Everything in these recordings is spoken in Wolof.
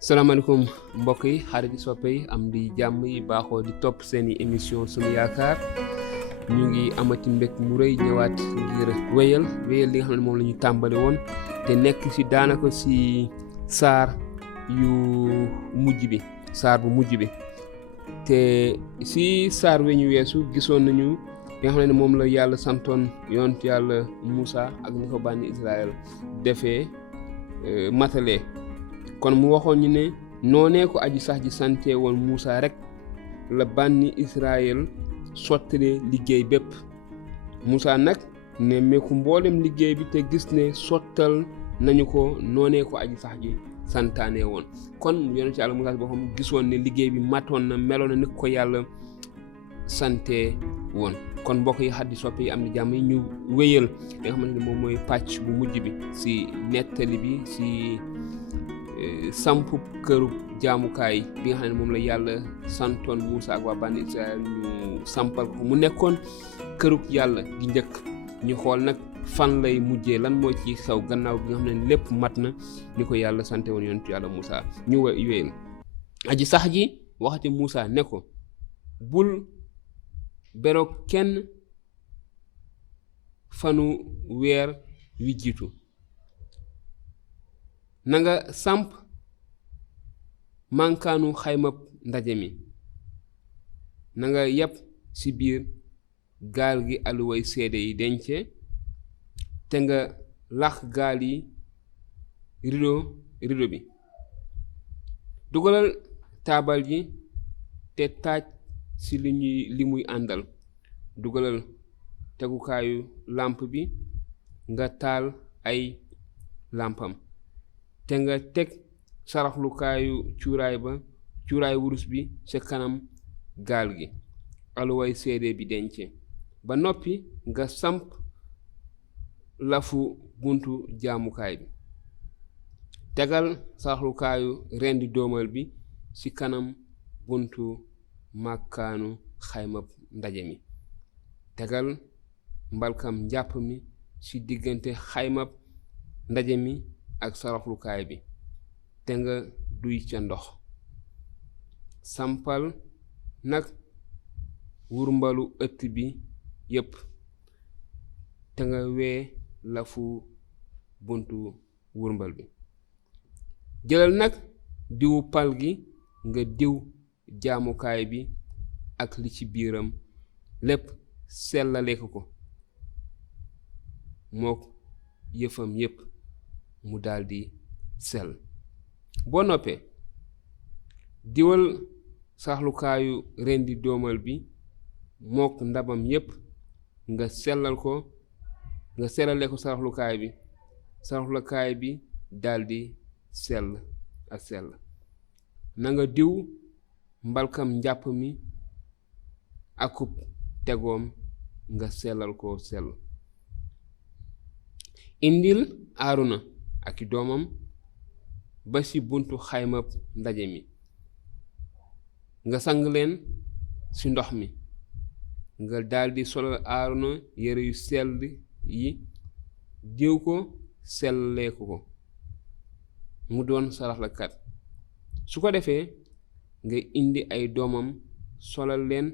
salaamaaleykum mbokk yi xarit yi soppe yi am di jàmm yi baaxoo di topp seeni émission sunu yaakaar ñu ngi amati mbég mu rëy ñëwaat ngir wéyal li nga xam ne moom la ñu tàmbali woon te nekk ci daanaka ci saar yu mujj bi saar bu mujj bi te ci saar we ñu weesu gisoon nañu li nga xam ne moom la yàlla santoon yonent yàlla Musaa ak ni ko bànni Israël defee matalee kon mu waxoon ñu ne noonee ko Aji Sax ji sante woon Musaa rek la bànni Israël sottalee liggéey bépp Musaa nag ne meeku mboolem liggéey bi te gis ne sottal nañu ko noonee ko Aji Sax ji santaane woon kon yonent yàlla Musaa boo xam gisoon ne liggéey bi matoon na meloon na ni ko yàlla sante woon kon mbokk yi xaddi soppe yi am ni jàmm yi ñu wéyal li nga xamante ne moom mooy pàcc bu mujj bi ci nettali bi ci samp këru jaamukaay bi nga xam ne moom la yàlla santoon Musaa ak waa bànni Israël ñu sampal ko mu nekkoon kërug yàlla gi njëkk ñu xool nag fan lay mujjee lan moo ci xew gannaaw bi nga xam ne lépp mat na ni ko yàlla sante woon yonentu yàlla Musaa ñu wéyal Aji Sax ji waxati Musaa ne ko bul beroog kenn fanu weer wi jiitu nanga samp màkkaanu xaymab ndaje mi nanga yàpp ci biir gaal gi àlluway seede yi dence te nga làq gaal yi rido bi dugalal taabal ji te taaj ci li muy àndal dugalal tegukaayu làmp bi nga taal ay làmpam te nga teg sarxalukaayu cuuraay wurus bi ca kanam gaal gi àlluway seede bi dence ba noppi nga samp lafu buntu jaamukaay bi tegal sarxalukaayu rendi-dóomal bi ci kanam buntu màkkaanu xaymab ndaje mi tegal mbalkam njàpp mi ci diggante xaymab ndaje mi ak sarxalukaay bi te nga duy ca ndox sampal nag wurmbalu ëtt bi yépp te nga wee lafu buntu wurmbal bi jëlal nag diwu pal gi nga diw jaamukaay bi ak li ci biiram lépp sellale ko mook yëfam yépp mu daldi sell boo noppee diwal sarxalukaayu rendi-dóomal bi mook ndabam yépp nga sellale ko sarxalukaay bi daldi sell ak sell na nga diw mbalkam njàpp mi akub tegoom nga sellal ko sell indil Aaruna ak i doomam ba ci buntu xaymab ndaje mi nga sang leen ci ndox mi nga daldi solal Aaruna yére yu sell yi diw ko sellalee ko mu doon saraxlakat su ko defee nga indi ay doomam solal leen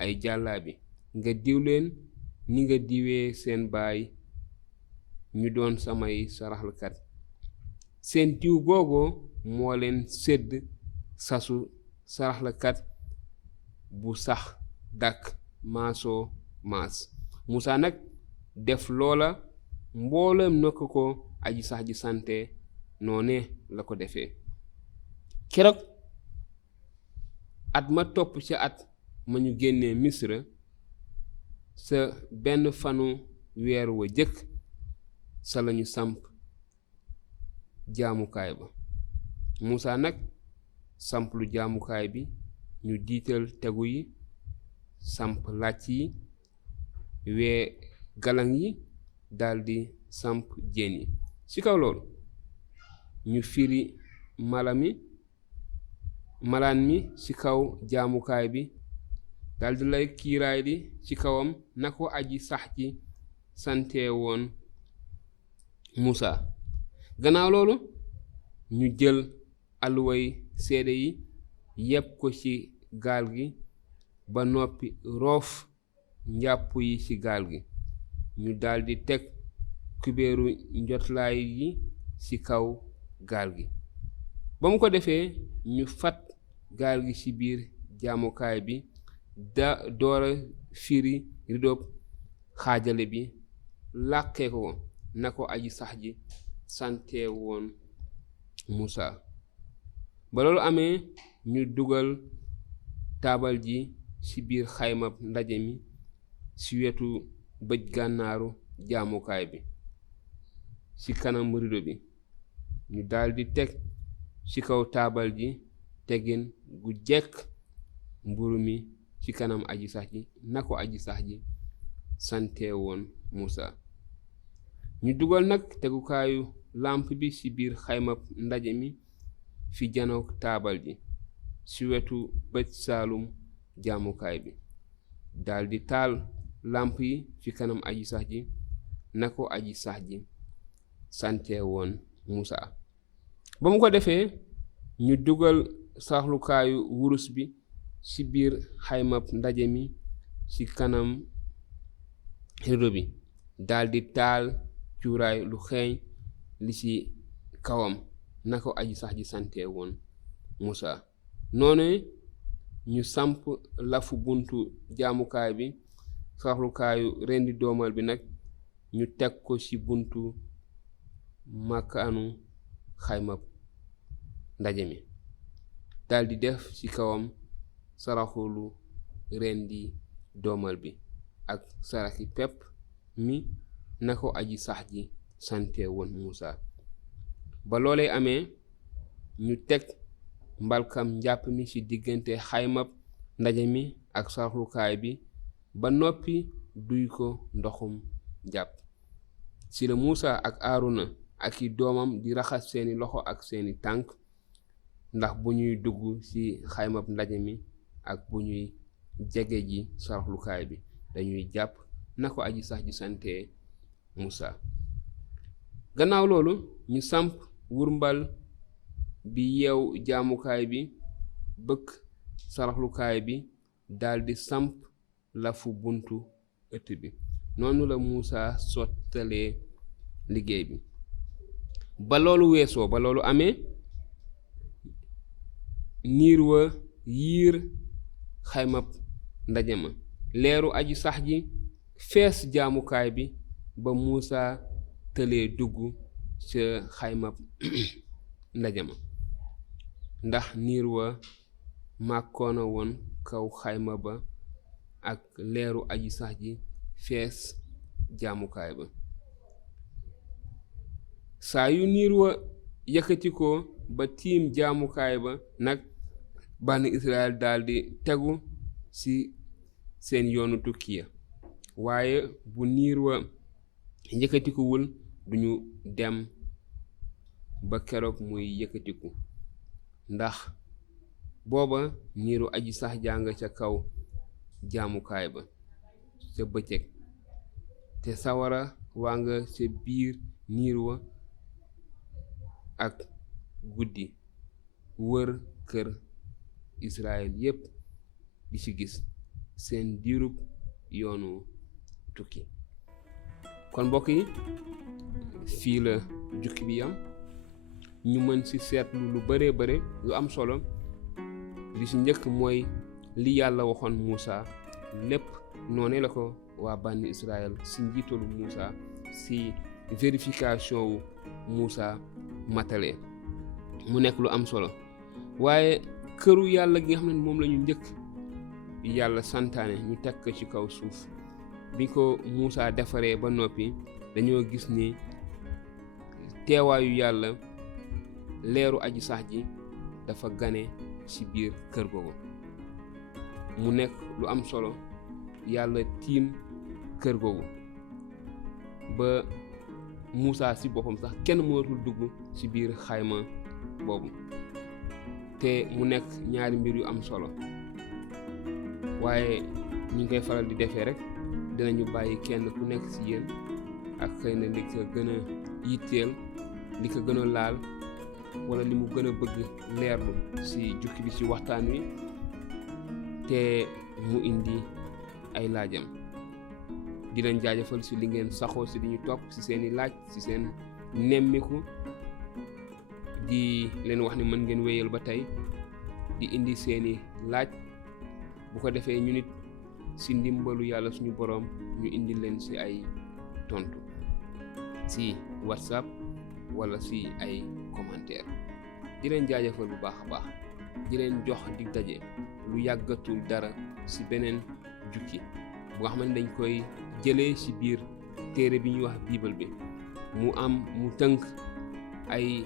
ay jàllaabi nga diw leen ni nga diwee seen baay ñu doon samay saraxlakat seen diw googoo moo leen sédd sasu saraxlakat bu sax dàkk maasoo maas Musaa nag def loola mboolem nokk ko Aji Sax ji sante noone la ko defee keroog at ma topp ca at ma ñu génnee Misra sa benn fanu weer wa jëkk sa lañu samp jaamukaay ba Musaa nag samp lu jaamukaay bi ñu diital tegu yi samp làcc yi wee galan yi daldi samp jén yi ci kaw loolu ñu firi malaan mi ci kaw jaamukaay bi daldi lay kiiraay li ci kawam na ko Aji Sax ji sante woon Musaa gannaaw loolu ñu jël àlluway seede yi yépp ko ci gaal gi ba noppi roof njàpp yi ci gaal gi. ñu daldi teg kubéeru njotlaay yi ci kaw gaal gi. ba mu ko defee ñu fat gaal gi ci biir jaamukaay bi doora firi rido xaajale bi làqe ko na ko aji sax ji sante woon Musaa. ba loolu amee ñu dugal taabal ji ci biir xaymab ndaje mi ci wetu bëj gànnaaru jaamukaay bi ci kanam rido bi. ñu daldi teg ci kaw taabal ji tegin gu jekk mburu mi ci kanam aji sax ji na ko aji sax ji sante woon Musaa. ñu dugal nag tegukaayu làmp bi ci biir xaymab ndaje mi fi janook taabal ji ci wetu bëj saalum jaamukaay bi. daldi taal làmp yi fi kanam aji sax ji na ko aji sax ji sante woon Musaa. ba mu ko defee ñu dugal sarxalukaayu wurus bi ci biir xaymab ndaje mi ci kanam rido bi. daldi taal cuuraay lu xeeñ li ci kawam na ko aji sax ji sante woon Musaa. noonu ñu samp lafu buntu jaamukaay bi. sarxalukaayu rendi-dóomal bi nag ñu teg ko ci buntu màkkaanu xaymab ndaje mi. daldi def ci kawam saraxulu rendi-dóomal bi ak saraxi pepp mi na ko aji sax ji sante woon Musaa. ba loolee amee ñu teg mbalkam njàpp mi ci diggante xaymab ndaje mi ak sarxalukaay bi ba noppi duy ko ndoxum njàpp. ci la Musaa ak Aaruna ak i doomam di raxas seeni loxo ak seeni tànk ndax bu ñuy dugg ci xaymab ndaje mi ak bu ñuy jege ji sarxalukaay bi dañuy jàpp na ko aji sax ji sante Musaa. gannaaw loolu ñu samp wurmbal bi yeew jaamukaay bi bëkk sarxalukaay bi daldi samp lafu buntu ëtt bi. noonu la Musaa sottalee liggéey bi. ba loolu weesoo ba loolu amee niir wa yiir xaymab ndaje ma. leeru aji sax ji fees jaamukaay bi ba Musaa tëlee dugg ca xaymab ndaje ma ndax niir wa màkkoona woon kaw xayma ba ak leeru aji sax ji fees jaamukaay ba. saa yu niir wa yëkkatikoo ba tiim jaamukaay ba nag bànni Israel daldi tegu ci seen yoonu tukki ya. waaye bu niir wa yëkkatikuwul duñu dem ba keroog muy yëkkatiku ndax booba niiru aji sax jàng ca kaw jaamukaay ba ca bëccëg te sawara waa nga ca biir niir wa ak guddi wër kër Israel yépp di ci gis seen diirub yoonu tukki. kon mbokk yi fii la jukki bi yam. ñu mën ci seetlu lu bare bare lu am solo. li ci njëkk mooy li yàlla waxoon Musaa lépp noone la ko waa bànni Israel ci njiitalu Musaa ci vérification wu Musaa matale mu nekk lu am solo. waaye këru yàlla gi nga xam ne moom lañu njëkk yàlla santaane ñu teg ko ci kaw suuf bi ko Musaa defaree ba noppi dañoo gis ni teewaayu yàlla leeru aji sax ji dafa gane ci biir kër googu mu nekk lu am solo. yàlla tiim kër googu ba Musaa ci boppam sax kenn mënatul dugg ci biir xayma boobu te mu nekk ñaari mbir yu am solo. waaye ñu ngi koy faral di defee rek dinañu bàyyi kenn ku nekk ci yéen ak xëy na li ko gën a yitteel li ko gën a laal wala li mu gën a bëgg leerlu si jukki bi si waxtaan wi te mu indi ay laajam. di leen jaajëfal si li ngeen saxoo si di ñu topp si seeni laaj si seen nemmiku, di leen wax ne mën ngeen wéyal ba tey di indi seeni laaj, bu ko defee ñu nit si ndimbalu yàlla suñu boroom ñu indi leen si ay tontu si WhatsApp wala si ay commentaire. di leen jaajëfal bu baax a baax, di leen jox dig daje lu yàggatul dara si beneen jukki bu nga xamante dañ koy jëlee si biir téere bi ñuy wax biibal bi, mu tënk ay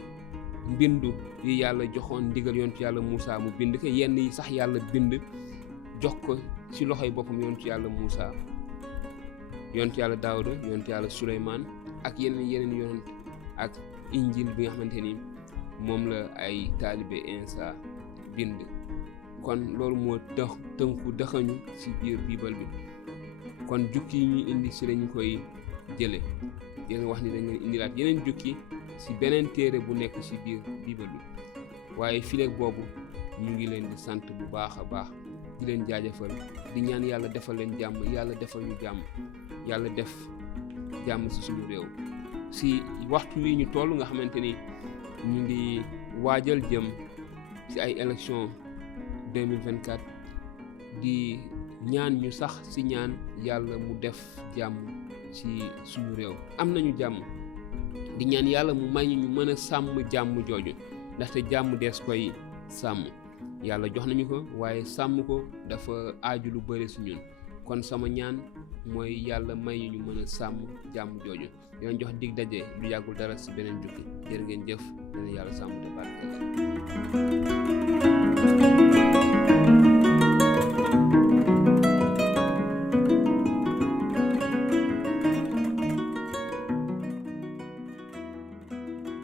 mbindu yi yàlla joxoon ndigal yontu yàlla Musaa mu bind ko, yenn yi sax yàlla bind jox ko ci loxoy boppam yontu yàlla Musaa, yontu yàlla Daawuda, yontu yàlla Suleymaan ak yeneen yonent, ak injil bi nga xamante ni moom la ay taalibe Insa bind. kon loolu moo tënku dëxañu ci biir biibal bi. kon jukki yi ñuy indi ci lañu koy jële, di leen wax ni dañ leen indilaat yeneen jukki ci beneen téere bu nekk ci biir biibal bi. waaye fileeg boobu ñu ngi leen di sant bu baax a baax, di leen jaajëfal, di ñaan yàlla defal leen jàmm, yàlla defal ñu jàmm, yàlla def jàmm ci suñu réew. ci waxtu wi ñu toll nga xamante ni ñu ngi waajal jëm ci ay élection 2024, di ñaan ñu sax ci ñaan yàlla mu def jàmm ci suñu réew. am nañu jàmm, di ñaan yàlla mu may ñu mën a sàmm jàmm jooju, ndaxte jàmm dees koy sàmm. yàlla jox nañu ko, waaye sàmm ko dafa aaju lu bëri ci ñun. kon sama ñaan mooy yàlla may ñu mën a sàmm jàmm jooju. dinañ jox dig daje lu yàggul dara ci beneen jukki. jërë ngeen jëf, dina yàlla sàmm te barkeel.